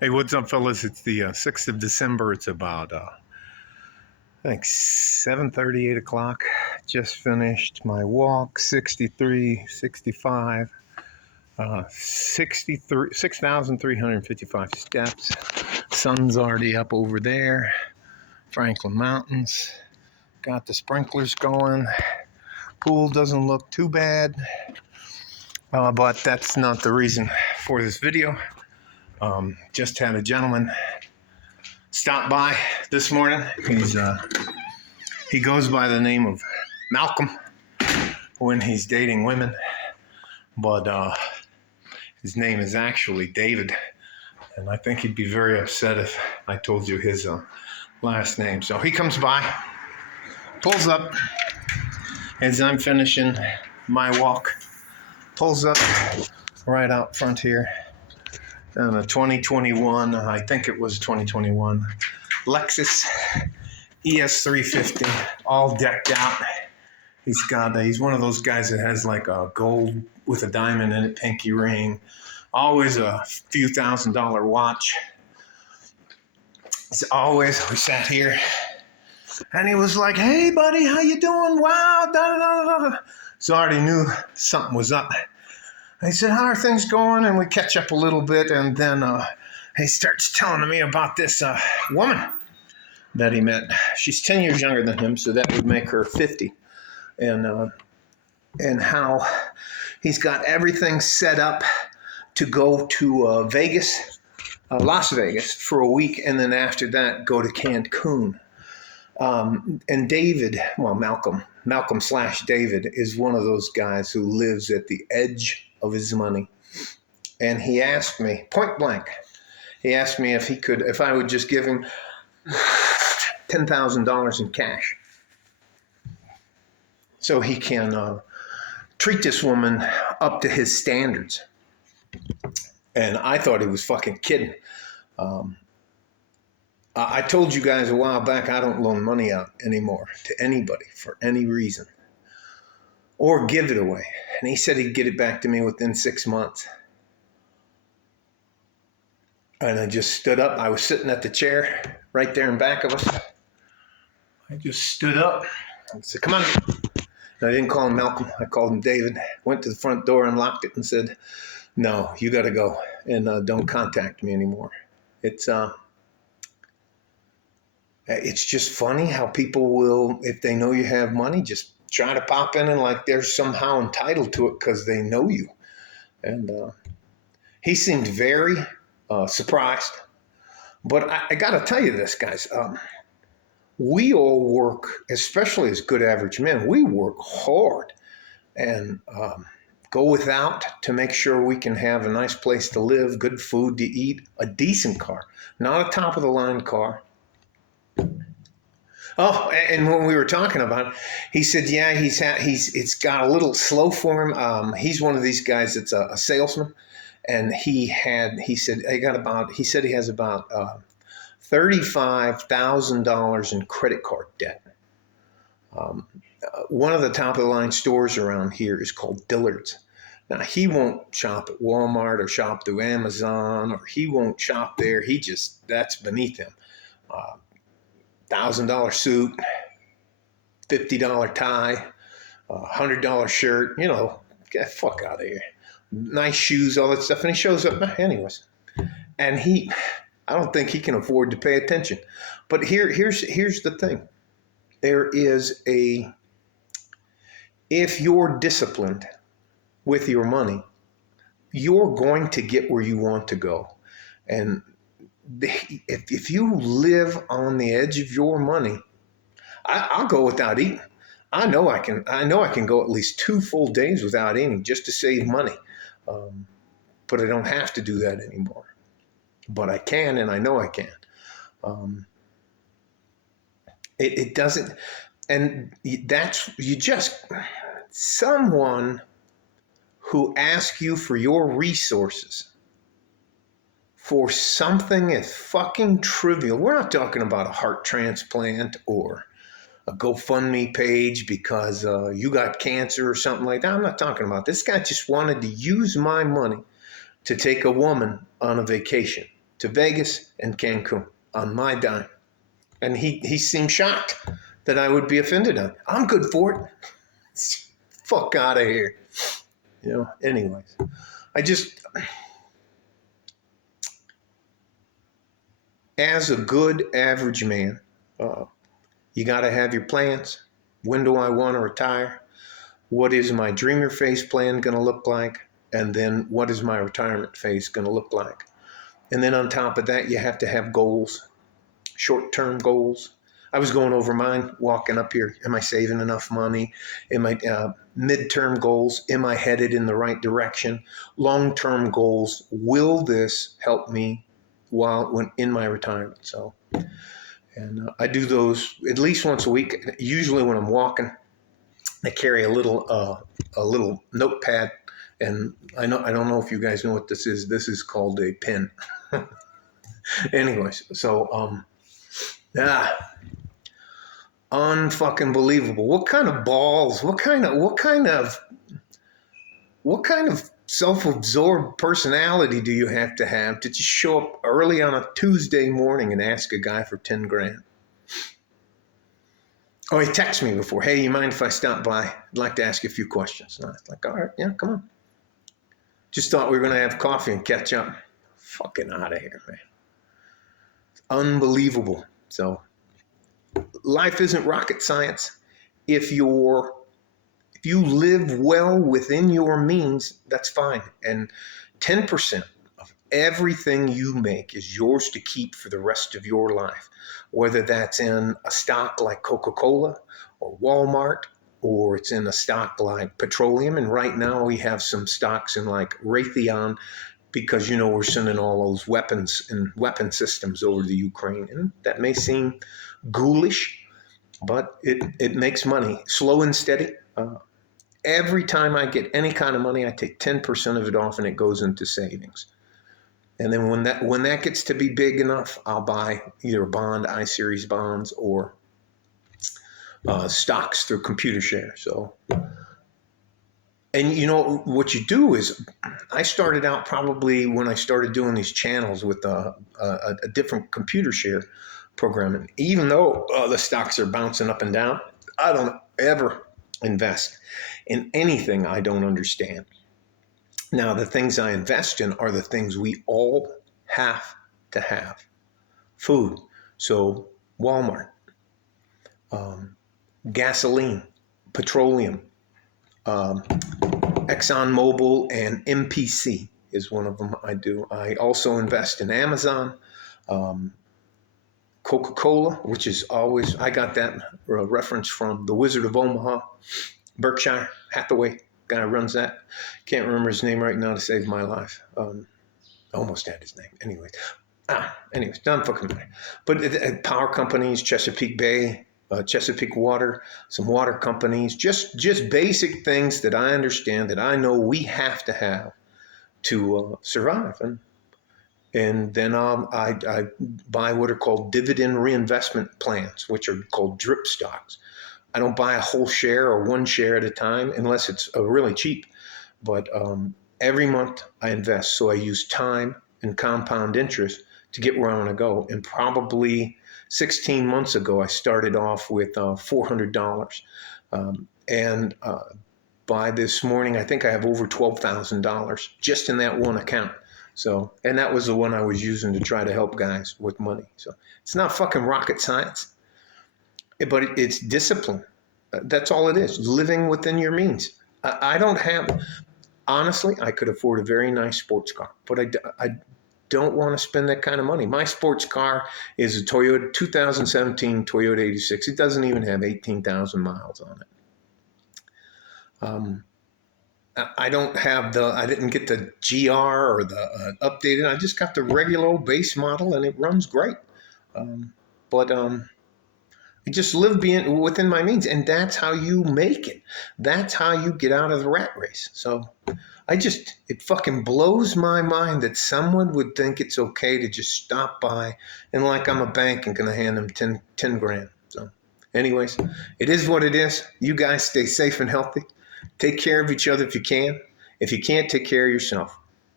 Hey, what's up, fellas? It's the 6th of December. It's about, I think, 7:30, 8 o'clock. Just finished my walk, 63, 65, 63, 6,355 steps. Sun's already up over there. Franklin Mountains. Got the sprinklers going. Pool doesn't look too bad, but that's not the reason for this video. Just had a gentleman stop by this morning. He goes by the name of Malcolm when he's dating women, but his name is actually David, and I think he'd be very upset if I told you his last name. So he comes by, pulls up as I'm finishing my walk, pulls up right out front here, and a 2021, I think it was 2021, Lexus ES350, all decked out. He's one of those guys that has like a gold with a diamond in it, pinky ring, always a few $1,000 watch. We sat here, and he was like, "Hey, buddy, how you doing? Wow, da da da da." So I already knew something was up. I said, "How are things going?" And we catch up a little bit, and then he starts telling me about this woman that he met. She's 10 years younger than him, so that would make her 50. And how he's got everything set up to go to Vegas, Las Vegas, for a week, and then after that go to Cancun. And David, well, Malcolm slash David is one of those guys who lives at the edge of his money. And he asked me, point blank, he asked me if I would just give him $10,000 in cash so he can treat this woman up to his standards. And I thought he was fucking kidding. I told you guys a while back I don't loan money out anymore to anybody for any reason or give it away. And he said he'd get it back to me within 6 months. And I just stood up. I was sitting at the chair right there in back of us. I just stood up and said, "Come on." And I didn't call him Malcolm. I called him David. Went to the front door, unlocked it, and said, "No, you got to go, and don't contact me anymore." It's just funny how people will, if they know you have money, just try to pop in and like they're somehow entitled to it because they know you. And he seemed very surprised. But I got to tell you this, guys. We all work, especially as good average men, we work hard and go without to make sure we can have a nice place to live, good food to eat, a decent car, not a top-of-the-line car. Oh, and when we were talking about it, he said, "Yeah, it's got a little slow for him. He's one of these guys that's a salesman, and he said he has about $35,000 in credit card debt. One of the top of the line stores around here is called Dillard's. Now, he won't shop at Walmart or shop through Amazon, or he won't shop there. That's beneath him. $1,000 suit, $50 tie, $100 shirt, get the fuck out of here. Nice shoes, all that stuff. And he shows up anyways. And I don't think he can afford to pay attention. But here's the thing. If you're disciplined with your money, you're going to get where you want to go. And if you live on the edge of your money, I'll go without eating. I know I can go at least 2 full days without eating just to save money. But I don't have to do that anymore. But I can, and I know I can. It doesn't, and someone who asks you for your resources for something as fucking trivial. We're not talking about a heart transplant or a GoFundMe page because you got cancer or something like that. I'm not talking about this guy. Just wanted to use my money to take a woman on a vacation, to Vegas and Cancun on my dime. And he seemed shocked that I would be offended on it. I'm good for it. Fuck out of here. Anyways. As a good average man, you got to have your plans. When do I want to retire? What is my dreamer phase plan going to look like? And then what is my retirement phase going to look like? And then on top of that, you have to have goals, short-term goals. I was going over mine walking up here. Am I saving enough money? Am I midterm goals? Am I headed in the right direction? Long-term goals. Will this help me when in my retirement? So, and I do those at least once a week. Usually when I'm walking, I carry a little notepad, and I don't know if you guys know what this is. This is called a pen. Anyways, so unfucking believable. What kind of balls? What kind of self-absorbed personality do you have to just show up early on a Tuesday morning and ask a guy for 10 grand? Oh, he texted me before. Hey, you mind if I stop by? I'd like to ask you a few questions. And I was like, all right, yeah, come on. Just thought we were going to have coffee and catch up. Fucking out of here, man. Unbelievable. So life isn't rocket science. If you live well within your means, that's fine. And 10% of everything you make is yours to keep for the rest of your life. Whether that's in a stock like Coca-Cola or Walmart, or it's in a stock like petroleum. And right now we have some stocks in like Raytheon, because, we're sending all those weapons and weapon systems over to Ukraine. And that may seem ghoulish, but it makes money, slow and steady. Every time I get any kind of money, I take 10% of it off and it goes into savings. And then when that gets to be big enough, I'll buy either a bond, I-Series bonds, or stocks through ComputerShare. So, and what you do is, I started out probably when I started doing these channels with a different ComputerShare program. And even though the stocks are bouncing up and down, I don't ever invest in anything I don't understand. Now, the things I invest in are the things we all have to have. Food, so Walmart, gasoline, petroleum, ExxonMobil, and MPC is one of them I do. I also invest in Amazon, Coca-Cola, which is always, I got that reference from The Wizard of Omaha, Berkshire Hathaway. Guy runs that. Can't remember his name right now to save my life. Almost had his name. Anyways, don't fucking matter. But power companies, Chesapeake Bay, Chesapeake Water, some water companies, just basic things that I understand, that I know we have to have to survive. And then I buy what are called dividend reinvestment plans, which are called drip stocks. I don't buy a whole share or one share at a time unless it's really cheap. But every month I invest. So I use time and compound interest to get where I want to go. And probably 16 months ago, I started off with $400. And by this morning, I think I have over $12,000 just in that one account. So, and that was the one I was using to try to help guys with money. So it's not fucking rocket science. But it's discipline. That's all it is. Living within your means. I don't have, honestly, I could afford a very nice sports car, but I don't want to spend that kind of money. My sports car is a 2017 Toyota 86. It doesn't even have 18,000 miles on it. I don't have I didn't get the GR or the updated. I just got the regular old base model, and it runs great. I just live within my means, and that's how you make it. That's how you get out of the rat race. So it fucking blows my mind that someone would think it's okay to just stop by and like I'm a bank and gonna hand them 10 grand. So anyways, it is what it is. You guys stay safe and healthy. Take care of each other if you can. If you can't, take care of yourself.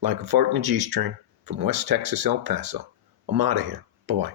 Like a fart in a G-string. from West Texas, El Paso. I'm out of here. Bye-bye.